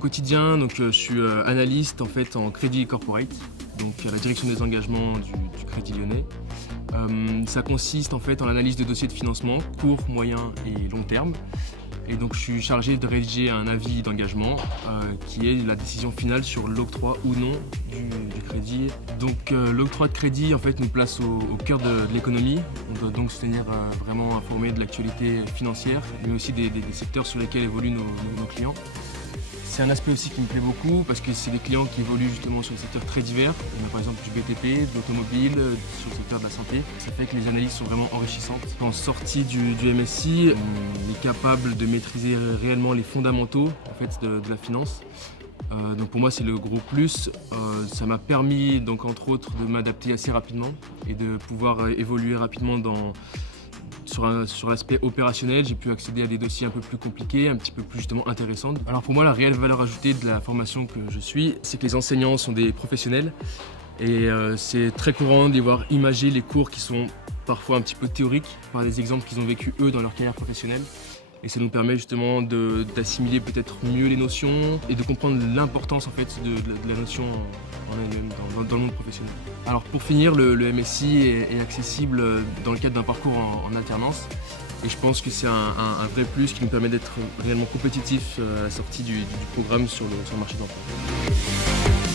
quotidien, je suis analyste en fait en crédit corporate, donc à la direction des engagements du Crédit Lyonnais. Ça consiste en fait en l'analyse de dossiers de financement court, moyen et long terme. Et donc je suis chargé de rédiger un avis d'engagement qui est la décision finale sur l'octroi ou non du crédit. Donc l'octroi de crédit en fait nous place au cœur de l'économie. On doit donc se tenir vraiment informé de l'actualité financière, mais aussi des secteurs sur lesquels évoluent nos clients. C'est un aspect aussi qui me plaît beaucoup parce que c'est des clients qui évoluent justement sur des secteurs très divers. On a par exemple du BTP, de l'automobile, sur le secteur de la santé. Ça fait que les analyses sont vraiment enrichissantes. En sortie du MSI, on est capable de maîtriser réellement les fondamentaux en fait, de la finance. Donc pour moi c'est le gros plus. Ça m'a permis donc entre autres de m'adapter assez rapidement et de pouvoir évoluer rapidement sur l'aspect opérationnel. J'ai pu accéder à des dossiers un peu plus compliqués, un petit peu plus justement intéressants. Alors pour moi, la réelle valeur ajoutée de la formation que je suis, c'est que les enseignants sont des professionnels et c'est très courant d'y voir imager les cours qui sont parfois un petit peu théoriques par des exemples qu'ils ont vécu eux dans leur carrière professionnelle. Et ça nous permet justement d'assimiler peut-être mieux les notions et de comprendre l'importance en fait de la notion en elle-même dans le monde professionnel. Alors pour finir, le MSI est accessible dans le cadre d'un parcours en alternance et je pense que c'est un vrai plus qui nous permet d'être réellement compétitifs à la sortie du programme sur le marché de l'emploi.